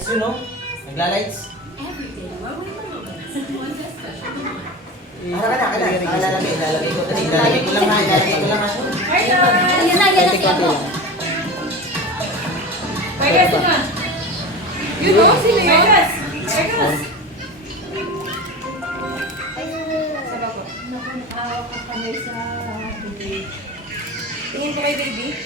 Lights yun, no? Nagla-lights. Ilalagay ko. Ilalagay ko lang ha. Yan lang, yan lang. Pwede sino? You know sino yun? Vegas. Tingin ko kay baby.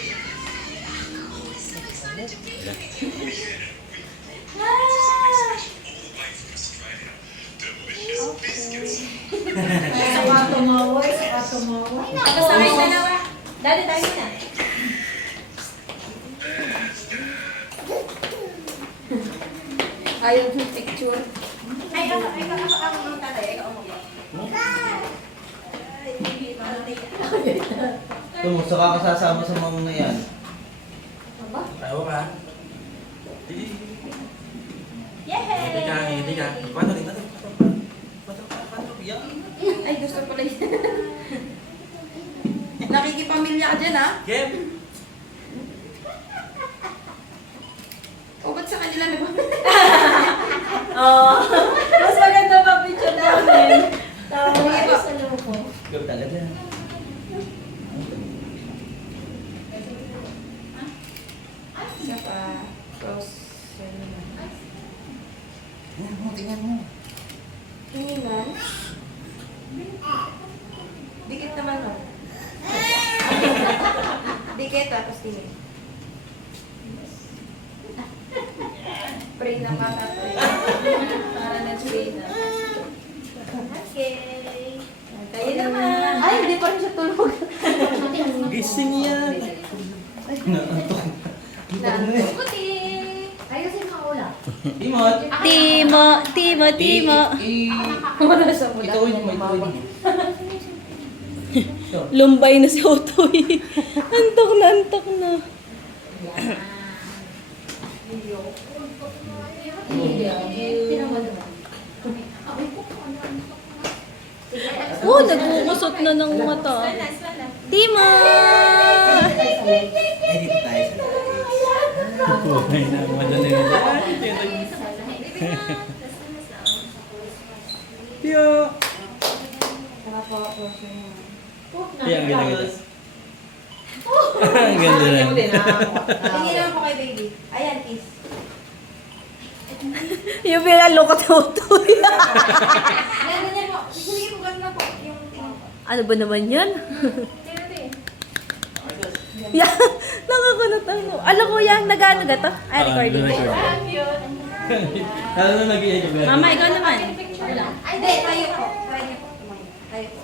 Saka tumaway. Kasama yung dalawa. Dali tayo na. Ayaw yung picture. Ay, ako tatay. Ikaw mo. Ito, gusto ka kasasama sa mga na yan. Tahu ka? Yay! Hindi ka. Paano? Ay, gusto pala yun. Nakikipamilya ka dyan, ha? Game! O, ba't sa kanila na ba? Oh, mas maganda pa picture namin. Sige po. Ikaw talaga. Isa pa. Close. Tingnan mo. Tinginan. Dikit naman, no? Dikit, tapos tingin. Pray na pa pray. Para na-pray na. Okay. Kayo naman. Ay, hindi pa rin siya tulog. Gising yan! Naantok. Puti. Ay, kasi maula. Timot. Timo. Wala sa mula. Ikaw yun, may ikaw yun. Lumbay na si Otoy. Antok na. Oh, nagkukusot na ng mata. Timo! Edit tayo sa lights. Buhay na, madali na. Yo! Ang ganda. Ang ganda na. Tingin naman po kay baby. Ayan, kiss. Yung pinalukot ni Otoy. Ganyan po. Sige po, ganun na po. Yung tingin po. Ano ba naman yan? Yan, nakakunot ang mo. Alam ko yan, nag-ano ga to? Ay, recording. Lalo na nag-i-edit. Mama, ikaw naman. Ay, hindi. Tayo po. Try niyo po. Tayo po.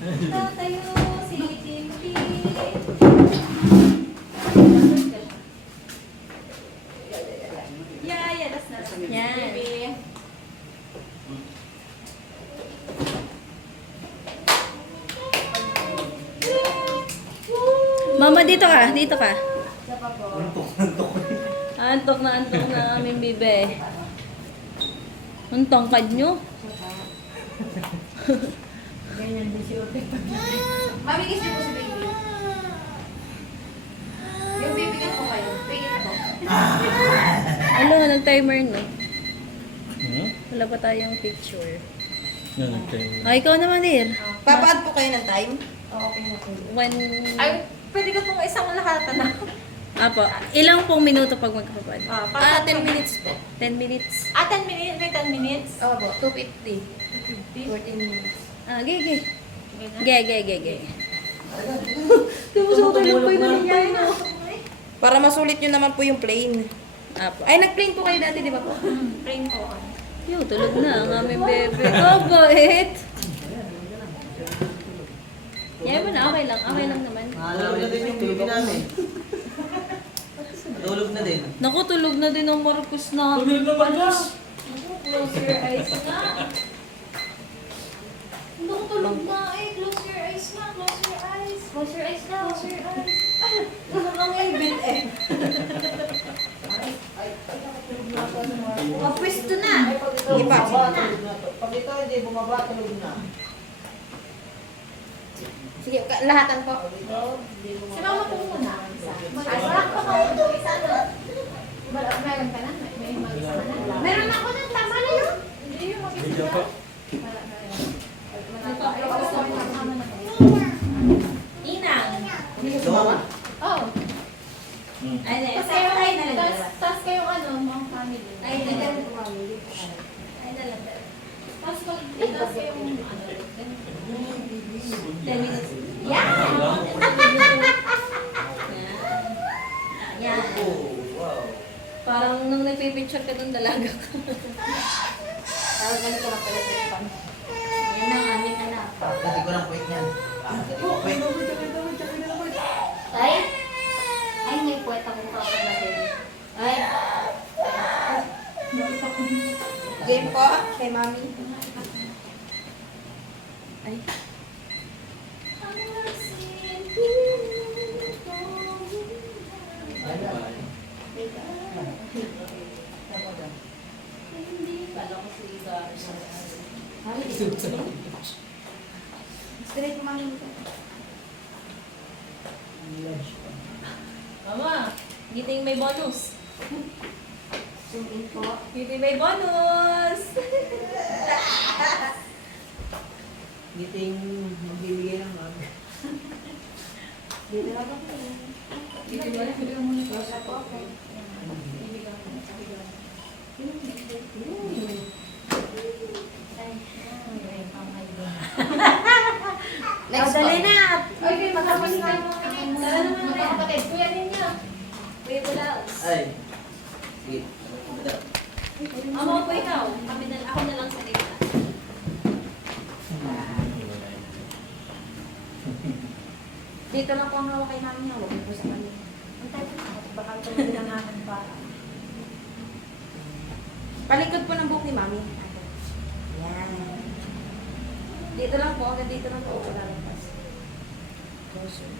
Tayo. Si Kimchi. Yeah, that's not. Yan. Baby. Mama, dito ka. Dito ka. Isa pa po. Antok na aming bibe. Ang tangkad nyo. Ganyan din si Ote. Mami, kiss niyo po si baby. Yung baby ka po kayo. Pingin po. Ano, nag-timer na. Wala pa tayong picture. Ay, ikaw naman, dear. Papaad po kayo ng time? Okay na po. When... Ay, pwede ka pong isang lahatan na. Apo, ilang pong minuto pag magkakapad? 10 minutes po. 10 minutes. 10 minutes? May 10 minutes? Oo po, 250. 14 minutes. Ge. Ge. Para masulit nyo naman po yung plane. Apo. Ay, nag-plane po kayo dati, di ba po? Train po. Yo, tulog na ang aming bebe. Kabait! Yan mo na, okay lang naman. Tulog na din yung baby namin. Tulog na din. Naku, tulog na din ang Marcos na. Tulog na, Marcos! Close your eyes na. Naku, tulog na. Close your eyes na. Close your eyes. Close your eyes na. Close your eyes. Ano kang ibit eh? Mapwesto na. Hindi pa. Pag ito hindi bumaba, tulog na. Sige, lahatan po. Si mama po muna. Ay, wala ka pa isa na. Meron ka na? May mag-isa ka na? Meron ako na, tama na yun. Hindi yung mag-isa Video ka. po. Wala na yun. Ay, gusto ko yung tama na. Ninang. Sumama. Oh. Ano, Tapos tayo kayo, tayo na lang dalawa. tapos kayong ano, mga family. Tayo na lang. Tayo na lang dalawa. Tapos tapos kayong ano, 10 minutes. Yan! Yan. Oh, wow. Parang nung nagpipicture ka nung dalaga ka. parang ganito lang pala sa ipan. Yan ang aming anak. Dati ko ng kwit niyan. Dati ko kwit. Ay? Ay, may puwet akong kakalasin. Ay. Game po kay mami. Ay. Kala ko si Garza. Straight mo mami. Mama, giting may bonus. Zoom po. Giting may bonus. Ngiting magbibigay ng mag. Dito na ba? Dito na ba? Dito mo na po. Okay. Next dali na. Okay, matapos na mo. Mga kapatid, kuya ninyo. Kuya Bulaos. Ay. Sige. Amo po ikaw. Ako na lang sa gitna. Dito lang po ang hawak kay mami niya. Huwag po sa kanya. Antay po. Baka tumulong na natin para. Palikod po ng buhok ni mami. Yan. Dito lang po, hanggang dito lang po. Wala lang pas. Closer.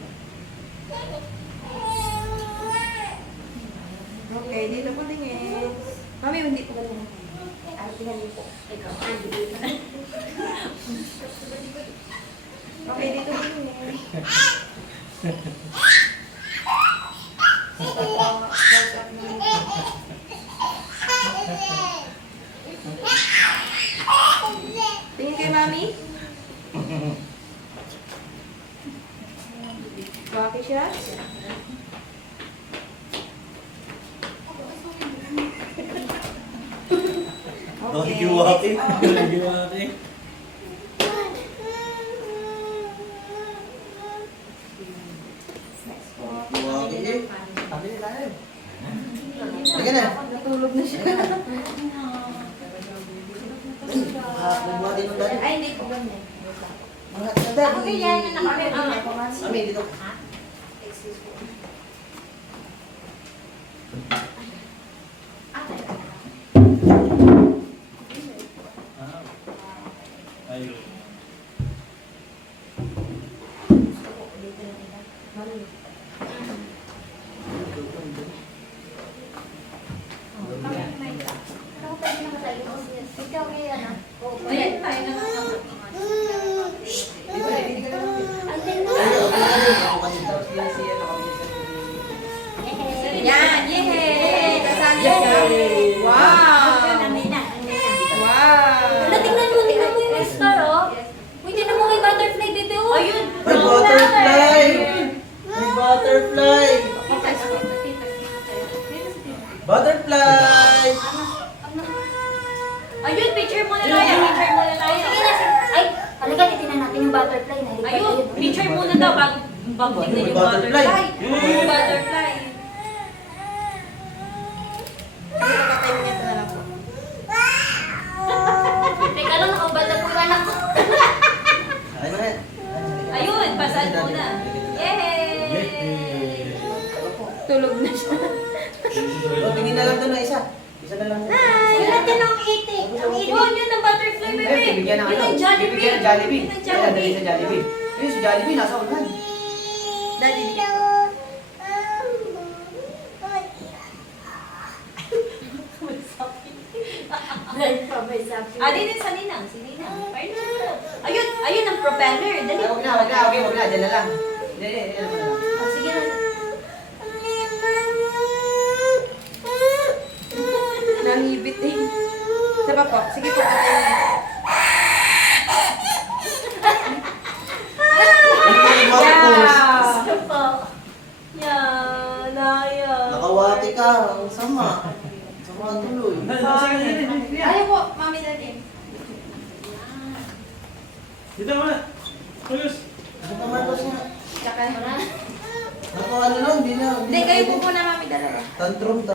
Okay, dito po tingin. Mami, hindi po ganun. Ay, tingnan po. Ikaw. Okay, dito po tingin. Tingin kay mami. Bakit siya? Don't you walk in? Ginawa natin. Walk in eh. Sabi nila tayo. Sige na. Natulog na siya. Bubuhat din ng dali. Ay, hindi po ganyan. Mga tanda. Ako kaya na nakapit. Mami, dito. Excuse po. Ayun. Ako pwede na matayo kasi ikaw kaya na. Ayan, tayo na lang. Dito na, hindi ka na lang. Andin na. Ako kasi tapos yan siya. Yan, yehey! Kasama siya. Wow! Wow! Wala, tingnan mo yung star, oh. Uy, tingnan mo yung butterfly dito, oh. Ayun! May butterfly! May butterfly! Butterfly! Ayun, picture muna tayo. Picture muna tayo. Sige na, sige. Ay, talaga, titignan natin yung butterfly. Ayun, picture muna daw bago tingnan yung Butterfly. butterfly. Yung butterfly. Hindi ko patay mo ito na lang po. Teka lang, nakabal na po yung anak ko. Ayun na. Ayun, pasad muna. Yay! Tulog na siya. Oh, tingin na lang doon na isa. Isa na lang. Yun natin ang itik. Ang itik. Yun, yun ang butterfly, bebe. Ayun, bibigyan ng Yun ano? ang Jollibee. Bibigyan ng Jollibee. Yun ang Ayun, dali Jollibee. sa Jollibee. Ayun, si Jollibee, nasa ulan. Daddy, di ka. Dahil pa may sabi. Din sa ninang, si ninang. Ayun, ayun ang propeller. Dali. Ay, wag na, wag na, okay, wag na, dyan na lang. Hindi, hindi, hindi, Oh, sige na. Bibit-bit eh. Saba po. Sige po. Patayin. Yeah. Gusto po. Yan, ayan. Nakawati ka. Ang sama. Sama tuloy. Ayaw po, mami natin. Dito mo na. Tuyos. Baka Marcos nga. Tsaka. Naku, ano lang, hindi na. Hindi, kayo po muna, mami, dalawa. Tantrum